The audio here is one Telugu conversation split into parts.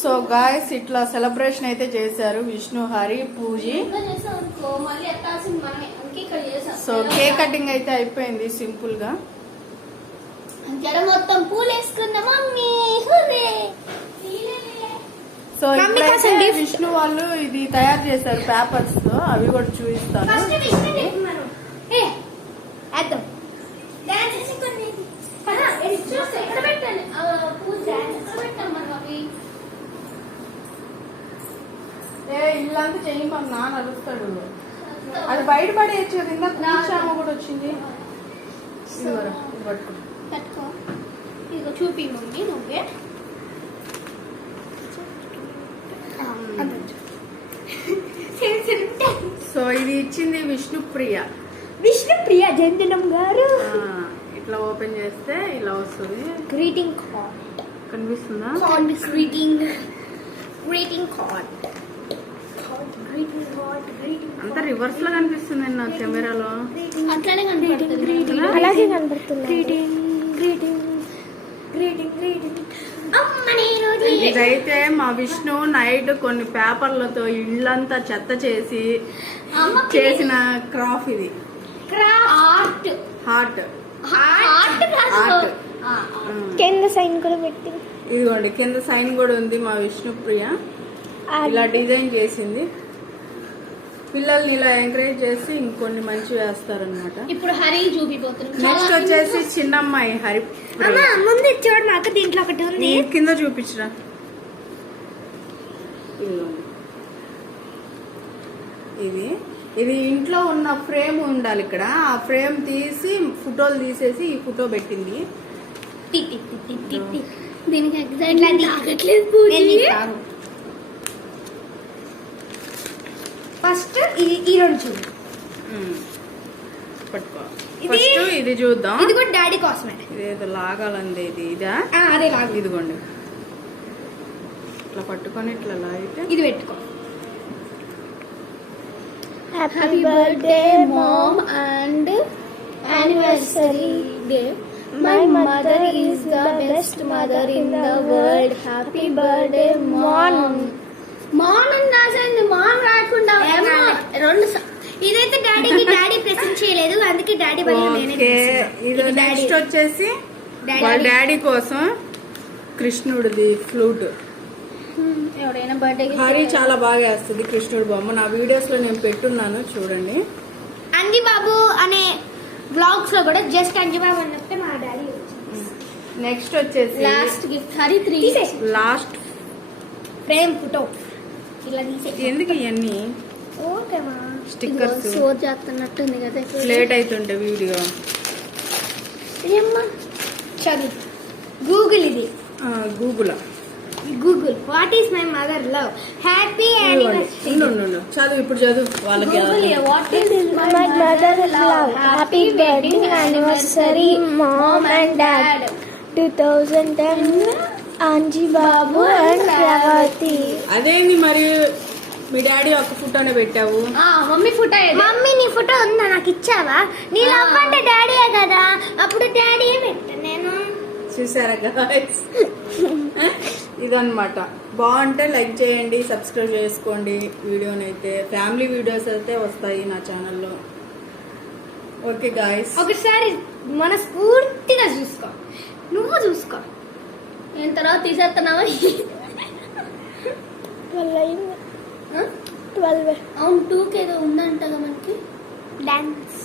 సో గాయస్ ఇట్లా సెలబ్రేషన్ అయితే చేశారు Vishnu Hari పూజి. So cake cutting అయితే అయిపోయింది సింపుల్ గా. మొత్తం పూలు వేసుకున్నా మమ్మీ. సో ఇప్పుడైతే విష్ణు వాళ్ళు ఇది తయారు చేశారు పేపర్స్ తో, అవి కూడా చూపిస్తాను. ఇల్లంతా చేయమని నాన్న అడుగుతాడు. అది బయట పడేయచ్చు కదా, ఇంకా కూర్చామ కూడా వచ్చింది. పట్టుకో ఇదిగో చూపి మమ్మీ నువ్వే. సో ఇది ఇచ్చింది విష్ణుప్రియ జంజనం గారు. ఇట్లా ఓపెన్ చేస్తే ఇలా వస్తుంది. గ్రీటింగ్ కార్డ్ కనిపిస్తుందా? గ్రీటింగ్ కార్డ్ అంతా రివర్స్ లో కనిపిస్తుంది నా కెమెరాలో. అట్లానే కనబడుతుంది. అలాగే కనబడుతుంది. ఇదైతే మా విష్ణు నైట్ కొన్ని పేపర్లతో ఇళ్ళంతా చెత్త చేసి చేసిన క్రాఫ్ట్. ఇది హార్ట్ కింద సైన్ కూడా పెట్టి, ఇదిగోండి కింద సైన్ కూడా ఉంది. మా విష్ణుప్రియ ఇలా డిజైన్ చేసింది. పిల్లల్ని ఇలా ఎంకరేజ్ చేసి ఇంకొన్ని మంచి వేస్తారనమాట. ఇప్పుడు హరి చూపిపోతున్నాం. నెక్స్ట్ వచ్చేసి చిన్నమ్మాయి హరి. ముందు చూడు, నాకు దీంట్లో ఒకటి ఉంది. కింద చూపించరా. ఇది ఇంట్లో ఉన్న ఫ్రేమ్ ఉండాలి ఇక్కడ. ఆ ఫ్రేమ్ తీసి ఫోటోలు తీసేసి ఈ ఫోటో పెట్టింది. దీనికి ఎగ్జాక్ట్ ఫస్ట్ ఈ రెండు చూడు. పట్టుకో. ఫస్ట్ ఇది చూద్దాం. ఇది కూడా డాడీ కోసమే. ఇదేదో లాగాలంది. ఇదా? అదే లాగా. ఇదిగోండి ఇట్లా పట్టుకొని ఇట్లా లాగితే ఇది పెట్టుకో. Happy birthday mom and anniversary day. My mother is the best mother in the world. Happy birthday mom. మాన్ రాసింది, మాన్ రాకుండా రెండు. ఇదైతే డాడీకి డాడీ ప్రెసెంట్ చేయలేదు, అందుకే డాడీ ఇది. నెక్స్ట్ వచ్చేసి వాళ్ళ డాడీ కోసం కృష్ణుడిది ఫ్లూట్. ఎవరైనా బర్త్డే హరి చాలా బాగా వేస్తుంది కృష్ణుడి బొమ్మ. నా వీడియోస్ లో నేను పెట్టున్నాను చూడండి. అంజి బాబు అనే వ్లాగ్స్ లో కూడా జస్ట్ అంజి బాబు అని చెప్తే మా డాడీ. నెక్స్ట్ వచ్చేసి last gift Hari 3 last frame photo. ఇలా తీసే ఎందుకు ఇవన్నీ ఓకేమా స్టిక్కర్స్ షోర్ చేస్తున్నట్టుంది కదా. లేట్ అవుతుంటే వీడియో. ఏమ్మా చదువు. గూగుల్. ఇది Google. What is my mother love. Happy anniversary. చదువు ఇప్పుడు చదువు వాళ్ళకి. What is my mother love. Happy wedding anniversary mom and dad 2010 Anji Babu and Revathi. అదేంది మరి మీ డాడీ ఒక ఫోటోనే పెట్టావు? Mummy photo. మమ్మీ నీ ఫోటో ఉందా, నాకు ఇచ్చావా? నీ లవ్ అంటే డాడీయే కదా, అప్పుడు డాడీయే పెట్టా నేను. చూసారా గాయ్స్, ఇదన్నమాట. బాగుంటే లైక్ చేయండి, సబ్స్క్రైబ్ చేసుకోండి. వీడియోనైతే ఫ్యామిలీ వీడియోస్ అయితే వస్తాయి నా ఛానల్లో. ఓకే గాయ్స్, ఒకసారి మనస్ఫూర్తిగా చూసుకో. నువ్వు చూసుకో. నేను తర్వాత తీసేస్తున్నావా? 12 అవును. 2 ఏదో ఉందంటగా మనకి డాన్స్.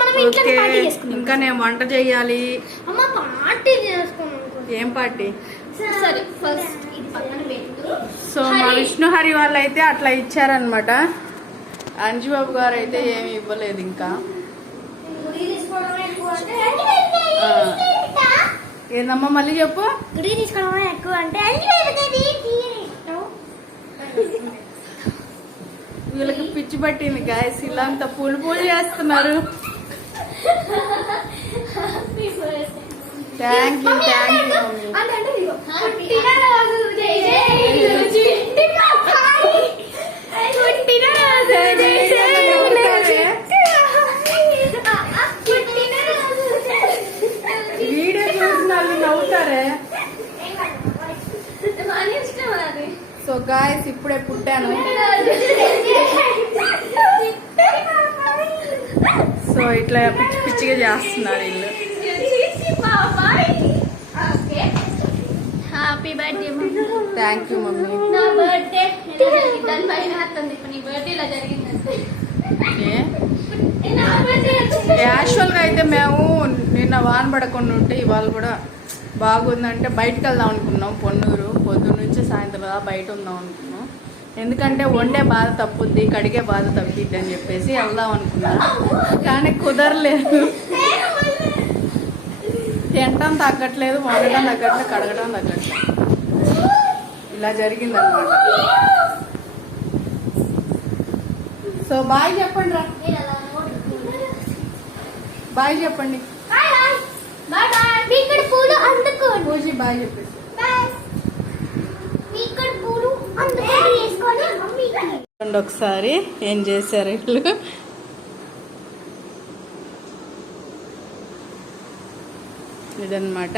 మనం ఇంట్లో పార్టీ చేసుకున్నాం. ఇంకా నేను వంట చేయాలి. అమ్మ పార్టీ చేసుకున్నాం. ఏం పార్టీ? సరే ఫస్ట్ ఇది పక్కన పెట్టు. సో మా విష్ణు హరి వాళ్ళు అయితే అట్లా ఇచ్చారనమాట. అంజుబాబు గారు అయితే ఏమి ఇవ్వలేదు ఇంకా. ఏందమ్మా మళ్ళీ చెప్పు. గుడి తీసుకోవడం ఎక్కువ అంటే వీళ్ళకి పిచ్చి పట్టింది గాయస్. ఇలా అంతా పూలు చేస్తున్నారు. థ్యాంక్ యూ వీడియో చూసిన వాళ్ళు నవ్వుతారే. సో గాయస్ ఇప్పుడే పుట్టాను. సో ఇట్లా పిచ్చి పిచ్చిగా చేస్తున్నారు వీళ్ళు. Happy birthday thank you mummy. నా బర్త్డే దాని పైన వస్తుంది. ఇప్పుడు నీ బర్త్డే ఇలా జరిగిందంటే యాక్చువల్గా అయితే మేము నిన్న వాన పడకుండా ఉంటే ఇవాళ కూడా బాగుందంటే బయటకు వెళ్దాం అనుకున్నాం. పొన్నూరు పొద్దున్న నుంచి సాయంత్రం బయట ఉందాం అనుకున్నాం. ఎందుకంటే వండే బాధ తప్పుద్ది, కడిగే బాధ తప్పిద్ది అని చెప్పేసి వెళ్దాం అనుకున్నా. కానీ కుదరలేదు. తినటం తగ్గట్లేదు, వండటం తగ్గట్లేదు, కడగటం తగ్గట్లేదు. ఇలా జరిగిందన్నమాట. సో బాయ్ చెప్పండి రా, బాయ్ చెప్పండి. ఇక్కడ పూలు అందుకోండి. పూజీ బాయ్ చెప్పేసి ఇక్కడ పూలు అందుకొని వేసుకొని చూడండి ఒకసారి ఏం చేశారు వీళ్ళు. ఇదన్నమాట.